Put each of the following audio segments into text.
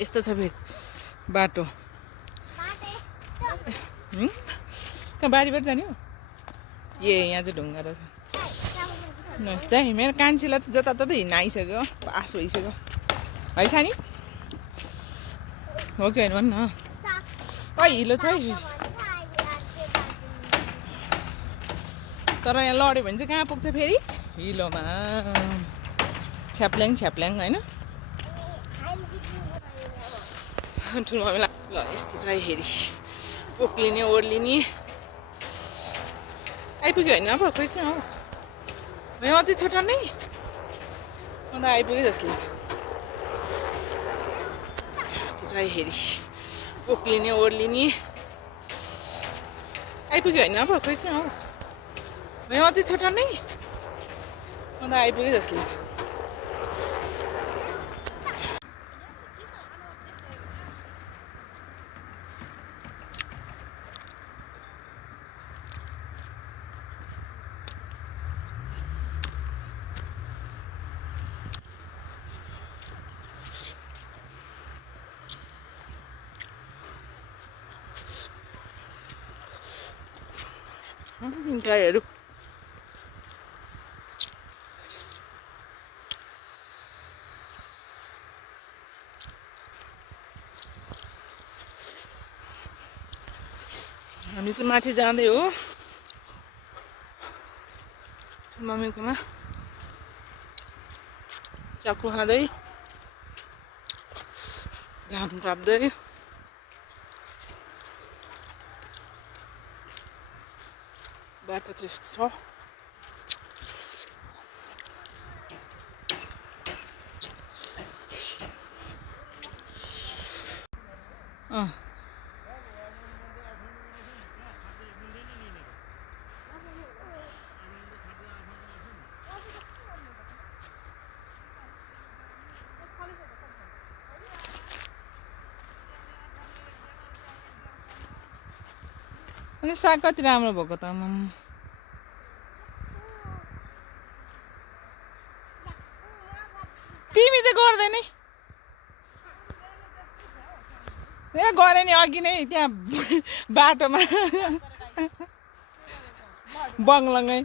यस्तो छ फेरि बाटो। कहाँ बारीबाट जाने हो? यहाँ चाहिँ ढुङ्गा रहेछ। नमस्ते है, मेरो कान्छीलाई त जताततै हिँड्न आइसक्यो, पास भइसक्यो है सानी? हो कि होइन भन् न। हिलो छ है, तर यहाँ लड्यो भने चाहिँ कहाँ पुग्छ फेरि? हिलोमा छ्याप्ल्याङ छ्याप्ल्याङ होइन? ठुलो मम्मीलाई ल यस्तो छ है फेरि उक्लिने ओर्लिने। आइपुग्यो होइन? अब खोइ कहाँ हो? यहाँ अझै छोटा नै अन्त आइपुग्यो जस्तो लाग्यो। यस्तो छ है फेरि उक्लिने ओर्लिने। आइपुग्यो होइन? अब खोइ कहाँ हो? यहाँ अझै छोटा नै अन्त आइपुग्यो जस्तो लाग्यो। गाईहरू हामी चाहिँ माथि जाँदै हो मम्मीकोमा, चाकु खाँदै घाम ताप्दै। बाटो चाहिँ यस्तो छ। अनि साग कति राम्रो भएको त आमाम। तिमी चाहिँ गर्दैन यहाँ गरे नि अघि नै त्यहाँ बाटोमा बङ्लङै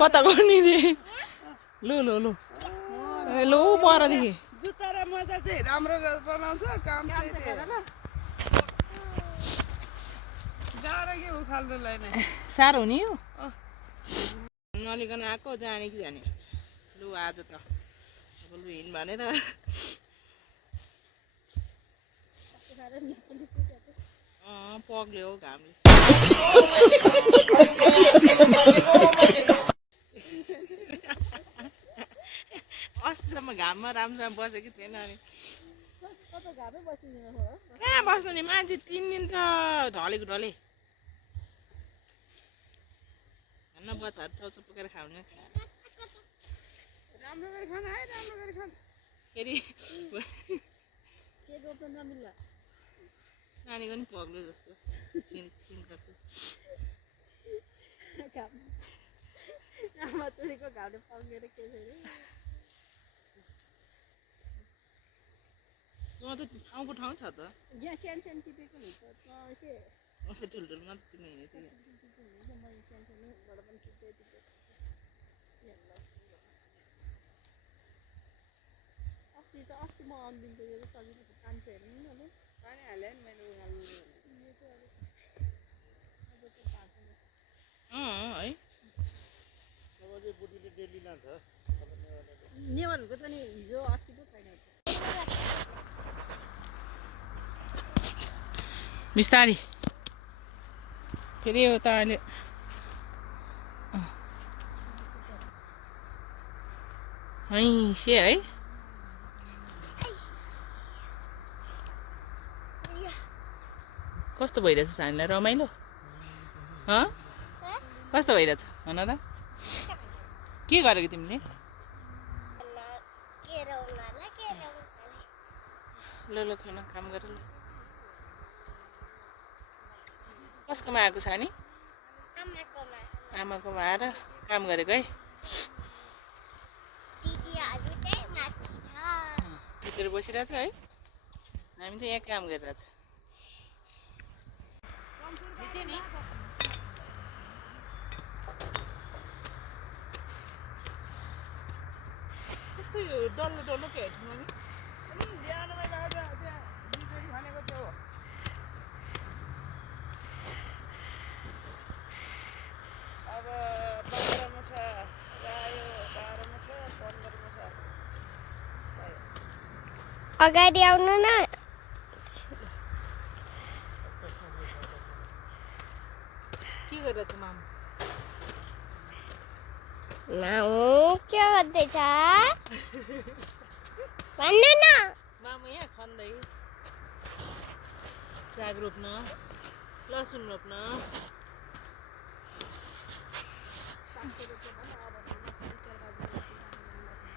कता गर्ने रे? लु लु लु लु परदेखि जुत्ता र मोजा चाहिँ राम्रो बनाउँछ, काम चाहिँ गाह्रो के उखाल्नुलाई नै साह्रो हुने हो। नलिकन आएको जाने कि जाने भन्छ। लु आज त अब लु हिँड भनेर पग्ल्यो हौ घामले। अस्तिसम्म घाममा राम्रोसँग बसेको थिएन अनि कहाँ बस्नु नि मान्छे 3 दिन त ढलेको ढले। खाना बच्चाहरू चौचो पुगेर खाउने राम्रो गरी खान है, राम्रो गरी खान। फेरि नानीको नि पग्ल्यो जस्तो सिन गर्छ। आमा छोरीको घाउले पग्लेर के छैन। त ठाउँको ठाउँ छ त। यहाँ सानो सानो टिपेको हुन्छ के अस्ति ठुल्ठुलोमा त तिमी हिँडेछ अस्ति म अन्दिन त यो सजिलो कान्छ हेर्नु नि अब पानी हाल्यो नि मैले उखाल्नु यो चाहिँ अब त बाटो है। अब चाहिँ बुढीले डेली लान्छ नेवरहरूको त नि हिजो अस्ति पो छैन। बिस्तारी फेरि उता अहिले हैसे है। कस्तो भइरहेछ सानीलाई रमाइलो? कस्तो भइरहेछ भन त? के गरेको तिमीले? ल ल खाना काम गर ल। कसकोमा आएको सानी? आमाकोमा आएर काम गरेको है। गरेर बसिरहेछ है हामी त यहाँ काम गरिरहेछ नि कस्तो यो डल्लो डल्लो के मम्मी अनि ल्याउनुमा लाग्छ त्यहाँ बिजुली भनेको त्यो अब 15 मुठा आयो 12 मुठा 15 मुठा अगाडि आउनु न के गरिरहेछ मामु मामु के गर्दैछ भन्नु न मामु यहाँ खन्दै साग रोप्न लसुन रोप्न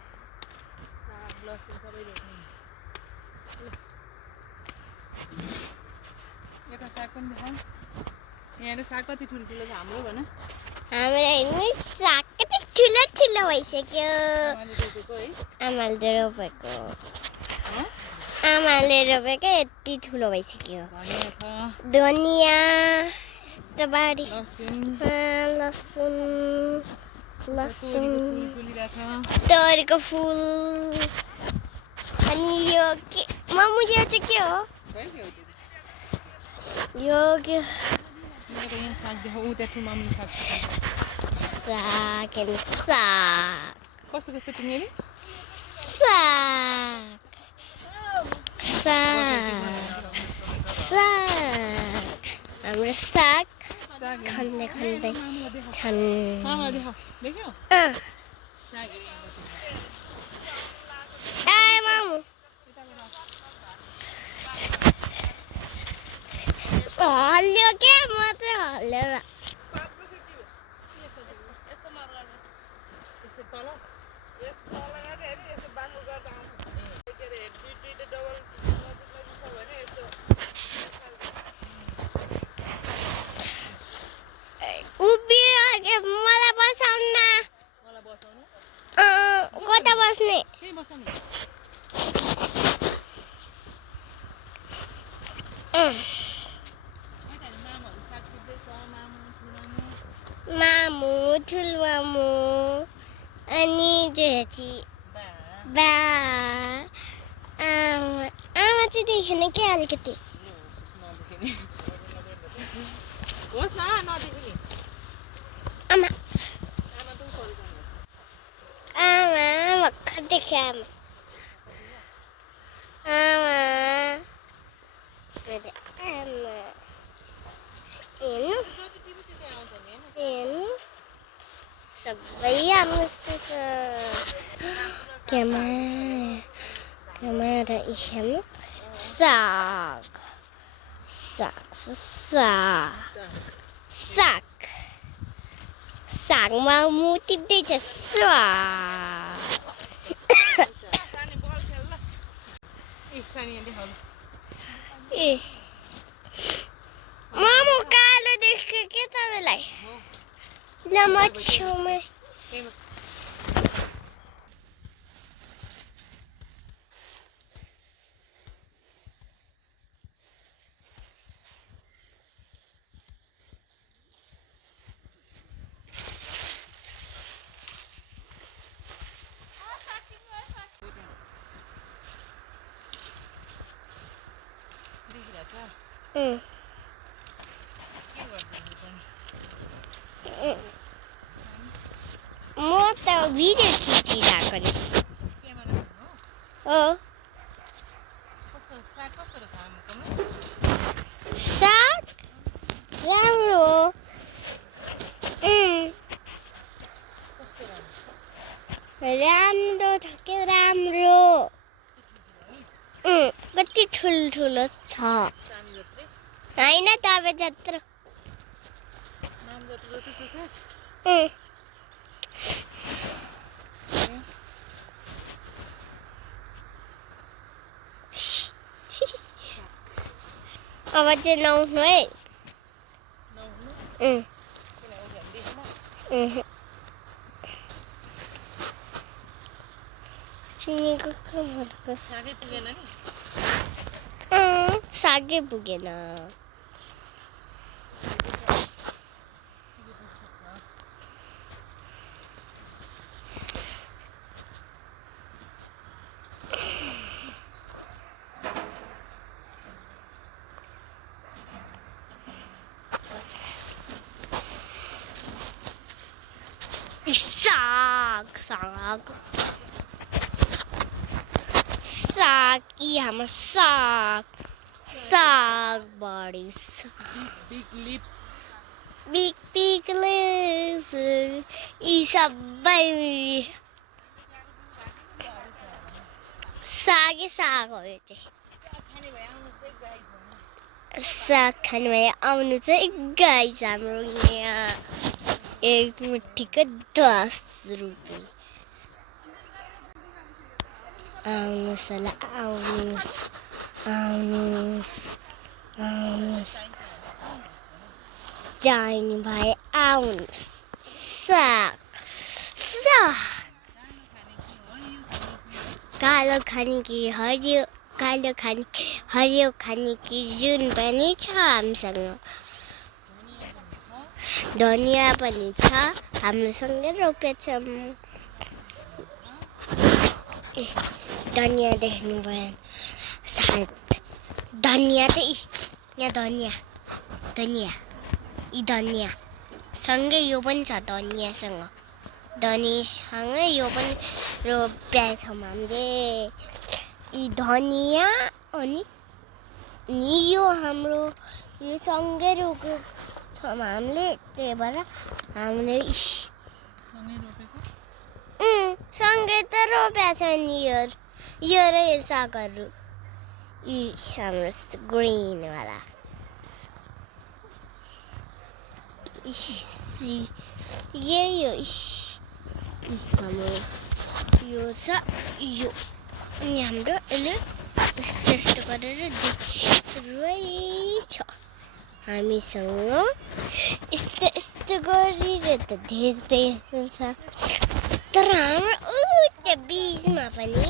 साग लसुन सबै रोप्नु यता साग पनि देखाउँ यहाँ साग कति ठुल्ठुलो छ हाम्रो भन हाम्रो हेर्नु साग कति ठुलो ठुलो भइसक्यो आमाले रोपेको है आमाले रोपेको हँ? आमाले रोपेको यति ठुलो भइसक्यो धनियाँ छ धनिया यस्तो बारी लसुन लसुन लसुन फुलिरहेछ तोरीको फुल अनि यो के मामु यो चाहिँ के हो खै के हो त्यो यो के मेरो यहाँ साग देखाऊ त्यहाँ मामु साग साग and साग कस्तो कस्तो तिमीले साग साग साग हाम्रो साग साग खन्दै खन्दै छन् मामा देखाऊ देख्यौ अँ सागहरू यहाँ कति ए मामु हल्यो के म चाहिँ हल्यो र यस्तो तल यस्तो तल गएर हेरि यस्तो बाङ्गो गर्दा आउँछ के अरे दुईटा डबल नजिक छ भने यस्तो उभियो मलाई बसाउनु न मलाई बसाउनु कता बस्ने त्यही बसाउनु मामाहरू साग टिप्दैछ मामु ठुलो मामु ठुल मामु अनि जेठी बा बा आमा आमा चाहिँ देखेन के अलिकति नदेख्ने होस् न नदेख्ने आमा आमा त सरी आमा भर्खर देखेँ आमा आमा मैले आमा हेर्नु जति टिभी त्यति आउँछ नि हैन हेर्नु सबै आमा जस्तो छ क्यामेरा हेर्नु साग साग साग साग सागमा मुख टिप्दैछ स्वाग सानी बल खेल ल एक सानी यहाँ देखाउ ए मामु कालो देख्यो के तपाईँलाई ल म छेउमा त्यही देखिरहेछ अँ के गर्दैछ पनि म त भिडियो खिचिरहेको नि क्यामेरा हो हो कस्तो साग कस्तो रहेछ आमाकोमा साग राम्रो हो कस्तो राम्रो राम्रो छ के राम्रो कति ठुल्ठुलो छ सानी जत्रै होइन तपाईँ जत्रो नाम जति जति छ साग अब चाहिँ नआउनु है नहुनु अँ किन उसले देखेन चिनीको कहाँको सागै पुगेन नि सागै पुगेन साग साग साग यी हाम्रो साग साग बडी big lips big big lips यी सबै सागै साग हो यो चाहिँ साग खाने भए आउनु चाहिँ गाइस हाम्रो यहाँ एक मुठीको 10 रुपियाँ आउनुहोस् होला आउनुहोस् आउनुहोस् आउनुहोस् चाहिने भए आउनुहोस् साग साग कालो खाने कि हरियो कालो खाने हरियो खाने कि जुन पनि छ हामीसँग धनिया पनि छ हामीसँगै रोपेछौँ धनिया देख्नु भयो सायद धनिया चाहिँ यहाँ धनिया धनिया यी धनिया सँगै यो पनि छ धनियासँग धनियासँगै यो पनि रोपेछौँ हामीले यी धनिया अनि यो हाम्रो यो सँगै रोपेको छौँ हामीले त्यही भएर हामीले सँगै त रोपेको छ नि यो र यो सागहरू यी हाम्रो ग्रिनवाला यही हो हाम्रो यो छ यो अनि हाम्रो यसले त्यस्तो गरेर रहेछ हामीसँग यस्तो यस्तो गरेर त धेरै हुन्छ तर हाम्रो त्यो बिचमा पनि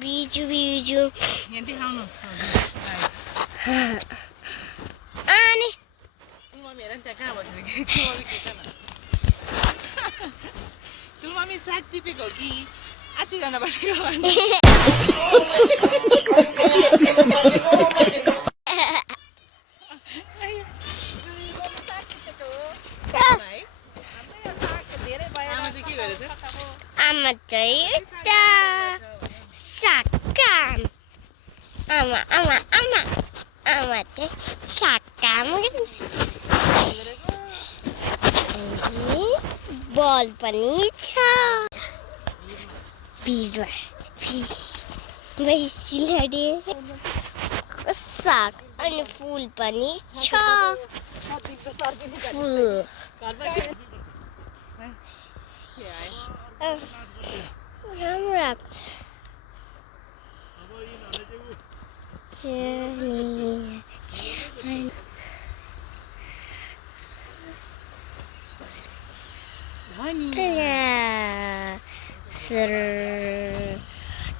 बिजु बिजु यहाँ देखाउनुहोस् अनि मम्मी हेर नि त्यहाँ कहाँ बसेर मम्मी साग टिपेको हो कि आचीजना बसेको आमा चाहिँ यता साग आमा आमा आमा आमा चाहिँ साग बल पनि छ बिरुवा बेसी साग अनि फुल पनि छ फुल राम्रो लाग्छ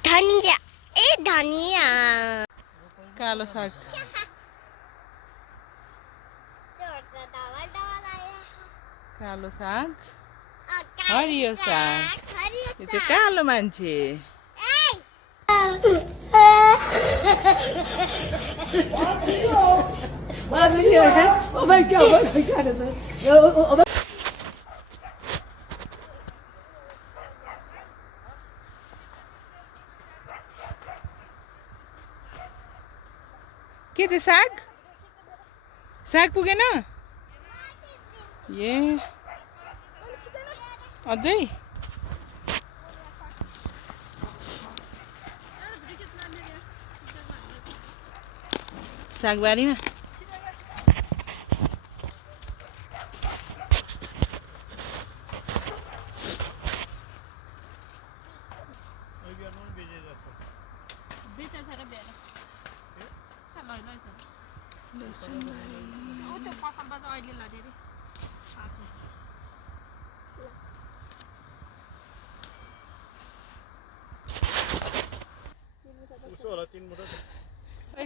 धनिया ए धनिया कालो साग कालो साग हरियो साग यो चाहिँ कालो मान्छे के चाहिँ साग साग पुगेन ए अझै सागबारीमा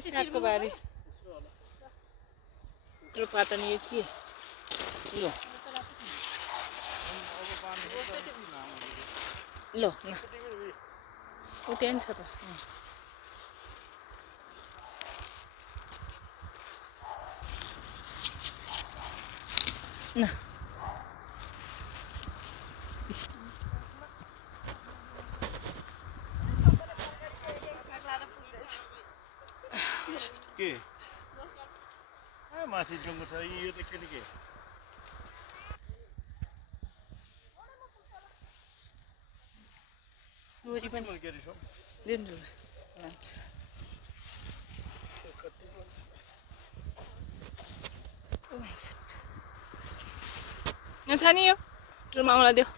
सागको बारी त्यो पाता नि के लो लो न उ त्यहाँ छ त न के माथि जङ्गल छ यो त के के तोरी पनि दिनु लान्छ यहाँ छ नि यो टुरमा मलाई देऊ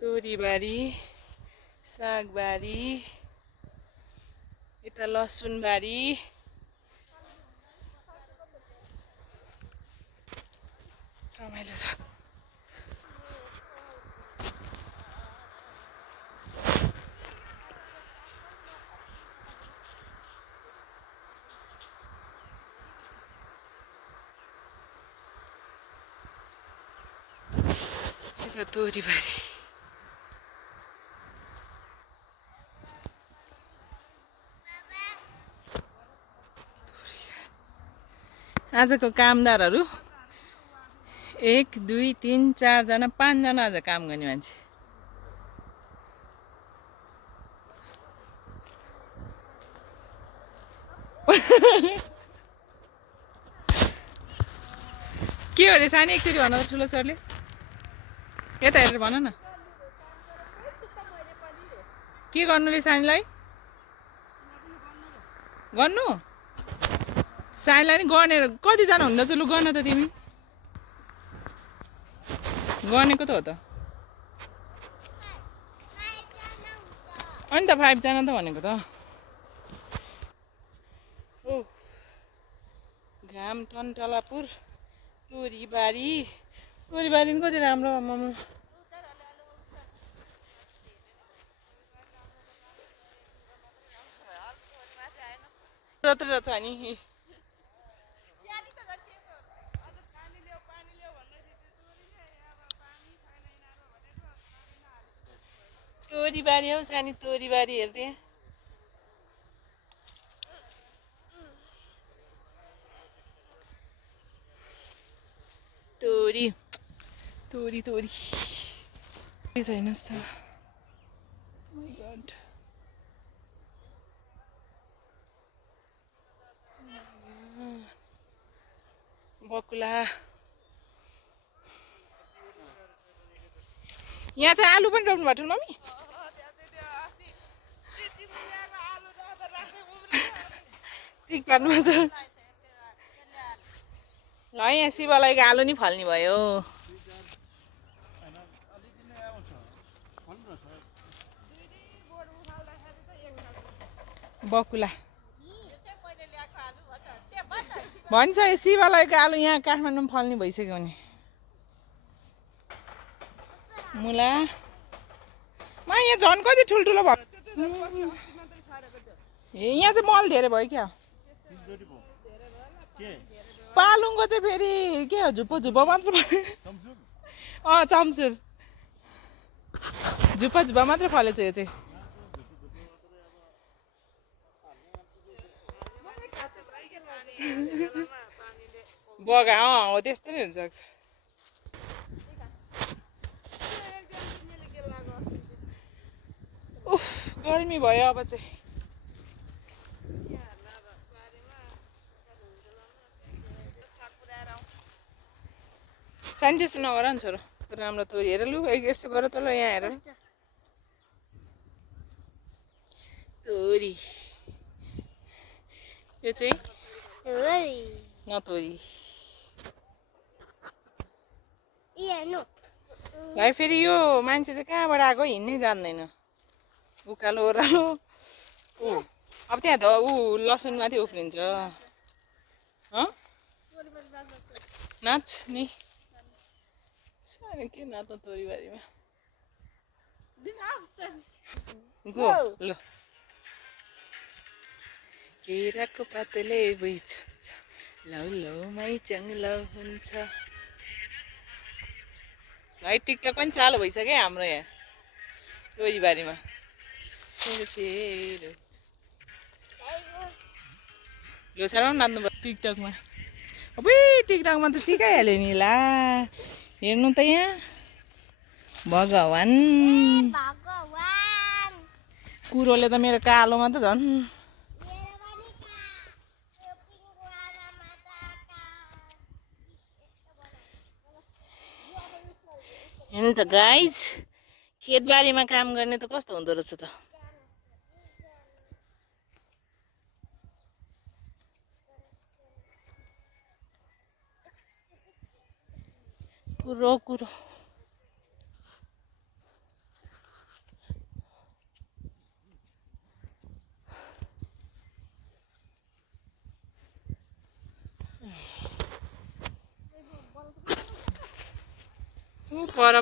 तोरीबारी सागबारी यता लसुनबारी रमाइलो छ तोरीबारी आजको कामदारहरू 1 2 3 4 जना 5 जना आज काम गर्ने मान्छे के हो रे सानी एकचोटि भन त ठुलो सरले यता हेरेर भन न के गर्नु रे सानीलाई गर्नु सानीलाई नि गर्ने कतिजना हुँदैछ लु गर्न त तिमी गर्नेको त हो त अनि त 5 जना त भनेको त ओ घाम टन्टलापुर तोरीबारी नि कति राम्रो आमामा 17 छ नि तोरीबारी हौ सानी तोरीबारी हेर्दै तोरी छैनस् त माय गॉड बकुला यहाँ चाहिँ आलु पनि रोप्नु भएको मम्मी ठिक पार्नु छ ल यहाँ शिवलाईको आलु नि फल्ने भयो बकुला भन्छ शिवलाईको आलु यहाँ काठमाडौँमा फल्ने भइसक्यो भने मुला मा यहाँ झन् कति ठुल्ठुलो भयो यहाँ चाहिँ मल धेरै भयो क्या पालुङको चाहिँ फेरि के हो झुप्पो मात्र चम्सुर झुप्पा मात्र फलेछ यो चाहिँ बगा हो त्यस्तो नै हुनसक्छ उफ गर्मी भयो अब चाहिँ सानी त्यस्तो नगर नि छोरो राम्रो तोरी हेर लु यसो गर त ल यहाँ हेर तोरी यो चाहिँ नतोरी भाइ फेरि यो मान्छे चाहिँ कहाँबाट आएको हिँड्नै जान्दैन उकालो ओह्रालो अब त्यहाँ त ऊ लसुन माथि उफ्रिन्छ नाच नि छैन के न त तोरीबारीमा दिन आउँछ गो ल केराको पातले भइन्छ लौ लौमै चङ्लो हुन्छ भाइ टिकटक पनि चालु भइसक्यो हाम्रो यहाँ तोरीबारीमा लोसारमा नाच्नु पर्छ टिकटकमा अबै टिकटकमा त सिकाइहाल्यो नि ला हेर्नु त यहाँ भगवान् भगवान कुरोले त मेरो कालोमा त झन् हेर्नु त गाइज खेतबारीमा काम गर्ने त कस्तो हुँदो रहेछ त कुरो कुरो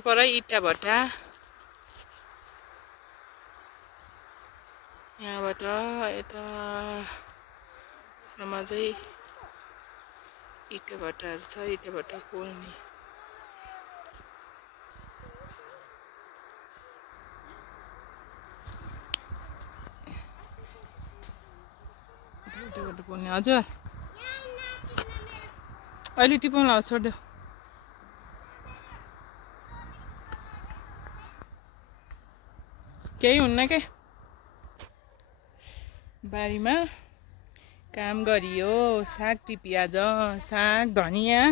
पर इटा भट्टा यहाँबाट यतासम्म चाहिँ इटा भट्टाहरू छ इटा भट्टा पोल्ने इटा भट्टा पोल्ने हजुर अहिले टिपाउनु लाऊ छोडिदेऊ केही हुन्न के बारीमा काम गरियो साग टिपियो आज साग धनियाँ